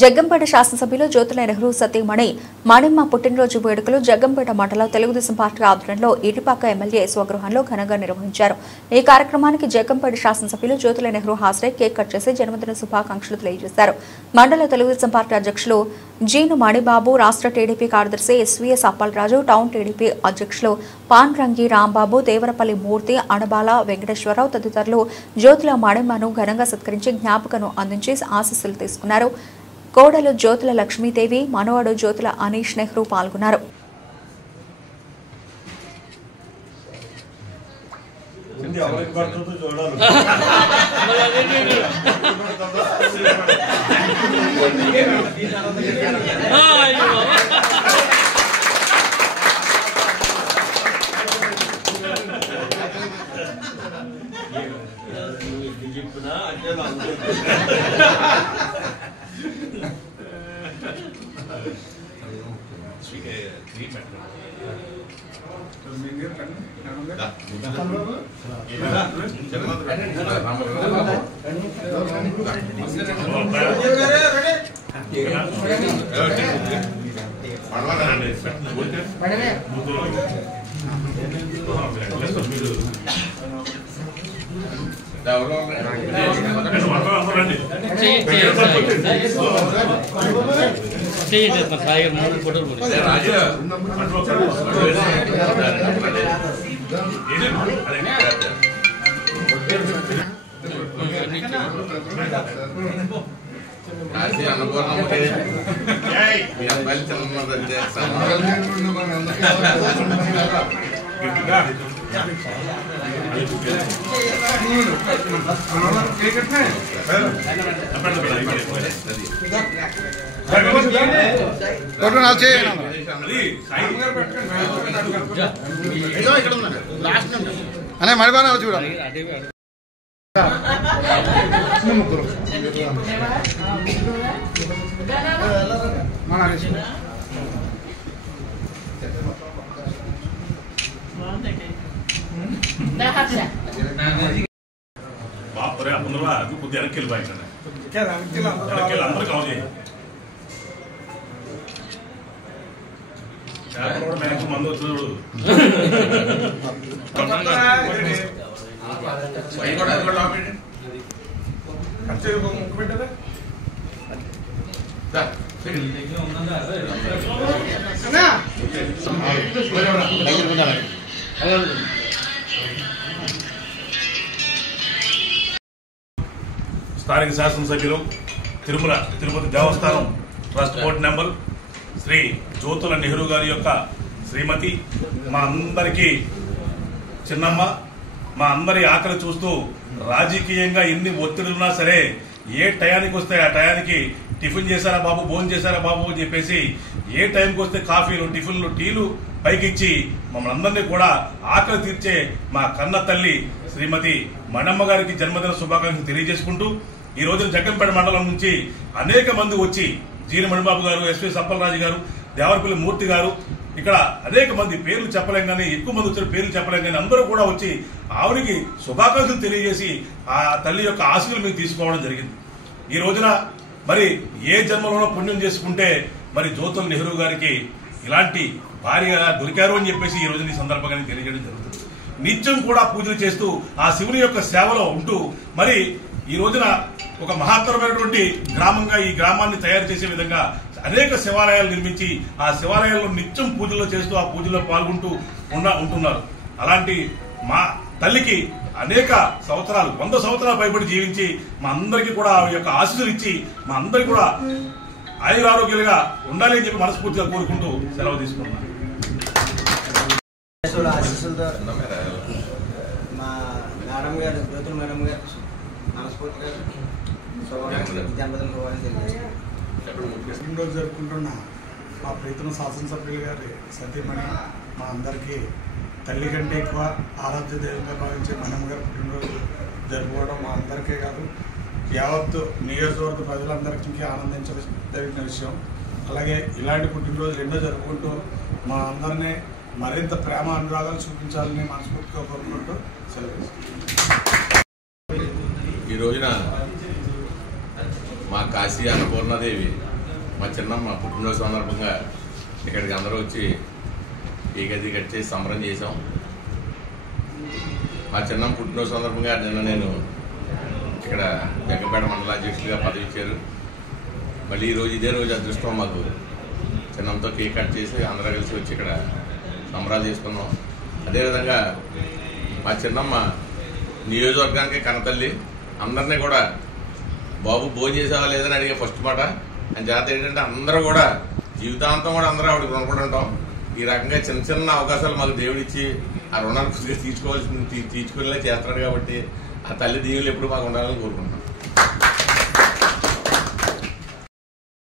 జగ్గంపేట శాసనసభ్యులు జ్యోతుల నెహ్రూ సతీమణి మణిమ్మ పుట్టినరోజు వేడుకలు జగ్గంపేట మండలం తెలుగుదేశం పార్టీ ఆధ్వర్యంలో ఇటిపాక ఎమ్మెల్యే స్వగృహంలో ఘనంగా నిర్వహించారు. ఈ కార్యక్రమానికి జగ్గంపేట శాసనసభ్యులు జ్యోతుల నెహ్రూ హాజరై కేక్ కట్ చేసి జన్మదిన శుభాకాంక్షలు తెలియజేశారు. మండల తెలుగుదేశం పార్టీ అధ్యక్షులు జీను మణిబాబు, రాష్ట్ర టీడీపీ కార్యదర్శి ఎస్వీఎస్ అప్పలరాజు, టౌన్ టీడీపీ అధ్యక్షులు పాన్రంగి రాంబాబు, దేవరపల్లి మూర్తి, అణబాల వెంకటేశ్వరరావు తదితరులు జ్యోతుల మణిమ్మను ఘనంగా సత్కరించి జ్ఞాపకను అందించి ఆశీస్సులు తీసుకున్నారు. కోడలు జ్యోతుల లక్ష్మీదేవి, మనవడు జ్యోతుల అనీష్ నెహ్రూ పాల్గొన్నారు. అనే మడిబానే చూడాలి. మందు చూడు స్థానిక శాసనసభ్యులు Tirupati Devasthanam trust board member Shri Jyothula Nehru గారి యొక్క శ్రీమతి, మా అందరికీ చిన్నమ్మ, మా అందరి ఆకలి చూస్తూ రాజకీయంగా ఎన్ని ఒత్తిడున్నా సరే ఏ టయానికి వస్తే ఆ టయానికి టిఫిన్ చేశారా బాబు, భోజనం చేశారా బాబు అని చెప్పేసి ఏ టైంకి వస్తే కాఫీలు, టిఫిన్లు, టీలు పైకిచ్చి మమ్మల్ని అందరినీ కూడా ఆకలి తీర్చే మా కన్న తల్లి శ్రీమతి మణమ్మ గారికి జన్మదిన శుభాకాంక్షలు తెలియజేసుకుంటూ ఈ రోజున జగ్గంపేట మండలం నుంచి అనేక మంది వచ్చి జీని మణిబాబు గారు, ఎస్వీఎస్ అప్పలరాజు గారు, దేవరపల్లి మూర్తి గారు, ఇక్కడ అనేక మంది పేర్లు చెప్పలేం కానీ, ఎక్కువ మంది వచ్చిన పేర్లు చెప్పలేం కానీ అందరూ కూడా వచ్చి ఆవిడికి శుభాకాంక్షలు తెలియజేసి ఆ తల్లి యొక్క ఆశీస్సులు మీకు తీసుకోవడం జరిగింది. ఈ రోజున మరి ఏ జన్మలోనో పుణ్యం చేసుకుంటే మరి జ్యోతుల నెహ్రూ గారికి ఇలాంటి భార్యగా దొరికారు అని చెప్పేసి ఈ రోజున ఈ సందర్భంగా తెలియజేయడం జరుగుతుంది. నిత్యం కూడా పూజలు చేస్తూ ఆ శివుని యొక్క సేవలో ఉంటూ మరి ఈ రోజున ఒక మహత్తరమైనటువంటి గ్రామంగా ఈ గ్రామాన్ని తయారు చేసే విధంగా అనేక శివాలయాలు నిర్మించి ఆ శివాలయాల్లో నిత్యం పూజలు చేస్తూ ఆ పూజల్లో పాల్గొంటూ ఉంటున్నారు. అలాంటి మా తల్లికి అనేక సంవత్సరాలు, 100 సంవత్సరాలు పైబడి జీవించి మా అందరికీ కూడా ఆ యొక్క ఆశీస్సులు ఇచ్చి మా అందరికీ కూడా ఆయురారోగ్యాలుగా ఉండాలి అని చెప్పి మనస్ఫూర్తిగా కోరుకుంటూ సెలవు తీసుకుంటున్నాను. మా మేడం గారు, జ్యోతుల మేడం గారు మనస్ఫూర్తిగా పుట్టినరోజు జరుపుకుంటున్న మా ప్రీతమ శాసనసభ్యులు గారి సతీమణి, మా అందరికీ తల్లి కంటే ఎక్కువ ఆరాధ్య దైవంగా భావించే మణమ్మ గారి పుట్టినరోజు జరుపుకోవడం మా అందరికీ కాదు యావత్తు నియోజకవర్గ ప్రజలందరికీ ఆనందించదగిన విషయం. అలాగే ఇలాంటి పుట్టినరోజులు ఎన్నో జరుపుకుంటూ మా అందరినీ మరింత ప్రేమ అనురాగాలు చూపించాలని మనస్ఫూర్తిగా కోరుకుంటూ సెలవు. ఈ రోజున మా కాశీ అన్నపూర్ణాదేవి మా చిన్నమ్మ పుట్టినరోజు సందర్భంగా ఇక్కడికి అందరూ వచ్చి ఈ గది కట్టి సంబరం చేసాం. మా చిన్నమ్మ పుట్టినరోజు సందర్భంగా నిన్న నేను ఇక్కడ జగ్గంపేట మండల అధ్యక్షుడిగా పదవి ఇచ్చారు. మళ్ళీ ఈరోజు ఇదే రోజు అదృష్టం మాకు చిన్నంతో కేక్ కట్ చేసి అందరూ కలిసి వచ్చి ఇక్కడ సంబరాలు చేసుకున్నాం. అదేవిధంగా మా చిన్నమ్మ నియోజకవర్గానికి కనతల్లి, అందరినీ కూడా బాబు భోజనం చేసేవా లేదని అడిగే ఫస్ట్ మాట. అని చేత ఏంటంటే అందరూ కూడా జీవితాంతం కూడా అందరూ ఆవిడకి రుణపడి ఉంటాం. ఈ రకంగా చిన్న చిన్న అవకాశాలు మాకు దేవుడిచ్చి ఆ రుణాన్ని కొద్దిగా తీర్చుకునేలా చేస్తున్నాడు కాబట్టి ఆ తల్లి దీవులు ఎప్పుడు మాకు ఉండాలని కోరుకుంటున్నాం.